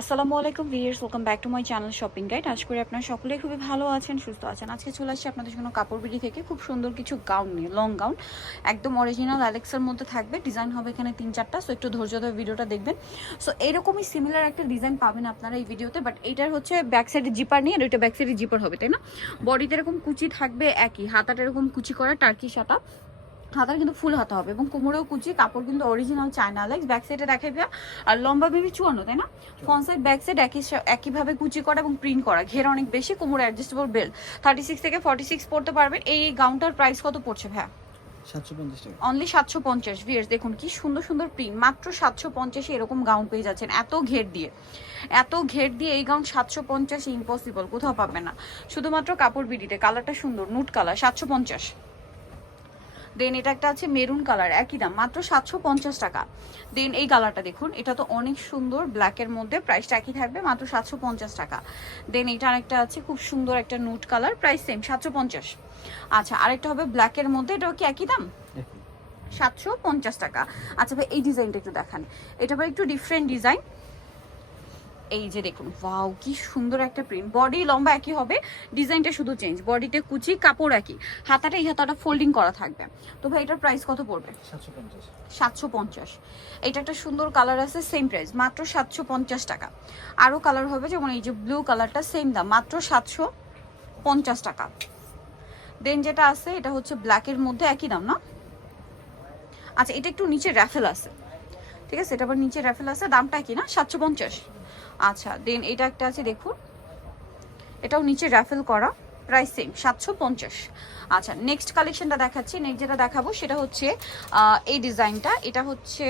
আসসালামু আলাইকুম viewers, welcome back to my channel Shopping Guide. আশা করি আপনারা সকলেই খুবই ভালো আছেন, সুস্থ আছেন। আজকে চলে আসছি আপনাদের জন্য কাপড় বিডি থেকে খুব সুন্দর কিছু গাউন নিয়ে, লং গাউন একদম অরিজিনাল অ্যালেক্সের মধ্যে থাকবে। ডিজাইন হবে এখানে 3-4টা, সো একটু ধৈর্য ধরে ভিডিওটা দেখবেন। সো এরকমই সিমিলার একটা ডিজাইন পাবেন আপনারা এই ভিডিওতে, বাট এইটার হচ্ছে ব্যাক সাইডে জিপার নিয়ে, আর ওইটা ব্যাক সাইডে জিপার হবে, তাই না? বডিতে এরকম কুচি থাকবে একই, হাতাটা এরকম কুচি করা টার্কিশ হাতা, হাতার কিন্তু ফুল হাতা হবে এবং কোমরেও কুচি, কাপড় কিন্তু অরিজিনাল চায়না লাইক্স। ব্যাক সাইডে দেখাইবে আর লম্বা বেবি 54, তাই না? ফ্রন্ট সাইড ব্যাক সাইড একইভাবে কুচি করা এবং প্রিন্ট করা, ঘের অনেক বেশি, কোমরে অ্যাডজাস্টেবল বেল্ট। 36 থেকে 46 পড়তে পারবেন। এই গাউনটার প্রাইস কত পড়ছে ভাই? 750 টাকা। অনলি 750। ভিউয়ার্স দেখুন কি সুন্দর সুন্দর প্রিন্ট, মাত্র 750 এরকম গাউন পেয়ে যাচ্ছেন। এত ঘের দিয়ে এই গাউন 750 ইম্পসিবল, কোথাও পাবেন না, শুধুমাত্র কাপড় বিডিতে। কালারটা সুন্দর, নুট কালার, 750। দেন এটা একটা আছে মেরুন কালার, একই দাম, মাত্র 750 টাকা। দেন এই কালারটা দেখুন, এটা তো অনেক সুন্দর, ব্ল্যাকের মধ্যে, প্রাইসটা একই থাকবে, মাত্র 750 টাকা। দেন এটা আরেকটা আছে খুব সুন্দর একটা নুট কালার, প্রাইস সেম 750। আচ্ছা, আরেকটা হবে ব্ল্যাকের মধ্যে, এটাও কি একই দাম? 750 টাকা। আচ্ছা ভাই, এই ডিজাইনটা একটু দেখান, এটা ভাই একটু ডিফারেন্ট ডিজাইন। এই যে দেখুন, ওয়াও কি সুন্দর একটা প্রিন্ট। বডি লম্বা একই হবে, ডিজাইনটা শুধু চেঞ্জ। বডিতে কুচি, কাপড় একই, হাতাটা এই হাতাটা ফোল্ডিং করা থাকবে। তো ভাই এটার প্রাইস কত পড়বে? 750। এটা একটা সুন্দর কালার আছে, সেম প্রাইস, মাত্র 750 টাকা। আরও কালার হবে, যেমন এই যে ব্লু কালারটা, সেম দাম, মাত্র 750 টাকা। দেন যেটা আছে এটা হচ্ছে ব্ল্যাকের মধ্যে, একই দাম না? আচ্ছা, এটা একটু নিচে র্যাফেল আছে, ঠিক আছে, এটা আবার নিচে র্যাফেল আছে, দামটা কি না 750। আচ্ছা, দেন এটা একটা আছে দেখুন, এটাও নিচে র্যাফেল করা, প্রাইস সেম 750। আচ্ছা, নেক্সট কালেকশনটা দেখাচ্ছি। নেক্সট যেটা দেখাবো সেটা হচ্ছে এই ডিজাইনটা, এটা হচ্ছে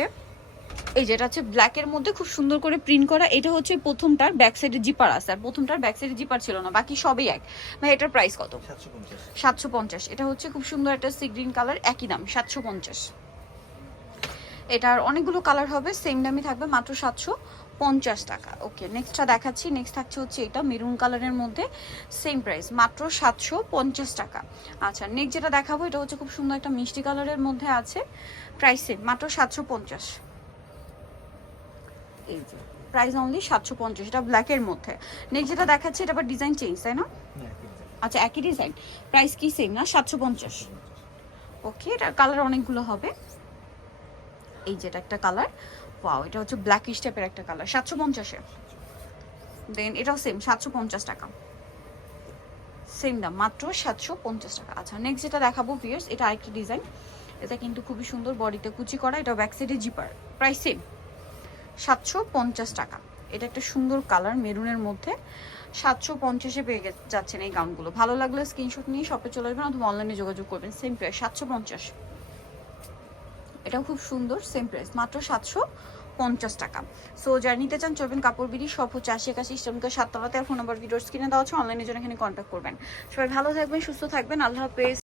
এই যেটা হচ্ছে ব্ল্যাকের মধ্যে খুব সুন্দর করে প্রিন্ট করা। এটা হচ্ছে প্রথমটার ব্যাক সাইডে জিপার আছে, আর প্রথমটার ব্যাক সাইডে জিপার ছিল না, বাকি সবই এক। ভাই এটার প্রাইস কত? 750। এটা হচ্ছে খুব সুন্দর একটা সি গ্রিন কালার, একই দাম 750। এটার অনেকগুলো কালার হবে, সেম দামই থাকবে, মাত্র 750 টাকা। ওকে, নেক্সটটা দেখাচ্ছি। নেক্সট থাকছে হচ্ছে এটা মেরুন কালারের মধ্যে, সেম প্রাইস, মাত্র 750 টাকা। আচ্ছা, নেক্সট যেটা দেখাবো এটা হচ্ছে খুব সুন্দর একটা মিষ্টি কালারের মধ্যে আছে, প্রাইস সেম, মাত্র 750। এই যে প্রাইস অনলি 750, এটা ব্ল্যাকের মধ্যে। নেক্সট যেটা দেখাচ্ছি এটা আবার ডিজাইন চেঞ্জ, তাই না? আচ্ছা, একই ডিজাইন, প্রাইস কি সেম না? 750। ওকে, এটার কালার অনেকগুলো হবে। এই যেটা একটা কালার, ওয়াও, এটা হচ্ছে ব্ল্যাকিশ টাইপের একটা কালার, 750-এ। দেন এটাও সেম 750 টাকা, সেম দাম, মাত্র 750 টাকা। আচ্ছা, নেক্সট যেটা দেখাবো ভিউয়ার্স, এটা আরেকটা ডিজাইন, এটা কিন্তু খুবই সুন্দর, বডিতে কুচি করা, এটা ব্যাক সাইডে জিপার, প্রাইস সেম 750 টাকা। এটা একটা সুন্দর কালার মেরুনের মধ্যে, 750-এ পেয়ে যাচ্ছেন এই গাউনগুলো। ভালো লাগলে স্ক্রিনশট নিয়ে শপে চলে আসবেন অথবা অনলাইনে যোগাযোগ করবেন, সেম প্রাইস 750। এটাও খুব সুন্দর, সেম প্রাইস, মাত্র 750 টাকা। সো যারা নিতে চান চলবেন কাপড় বিড়ি, সব হচ্ছে 80-81 ইস্টার্নকে 7 তলাতে। আর ফোন নাম্বার ভিডিওর স্ক্রিনে দেওয়া আছে, অনলাইনে জন্য এখানে কন্ট্যাক্ট করবেন। সবাই ভালো থাকবেন, সুস্থ থাকবেন, আল্লাহ হাফেজ।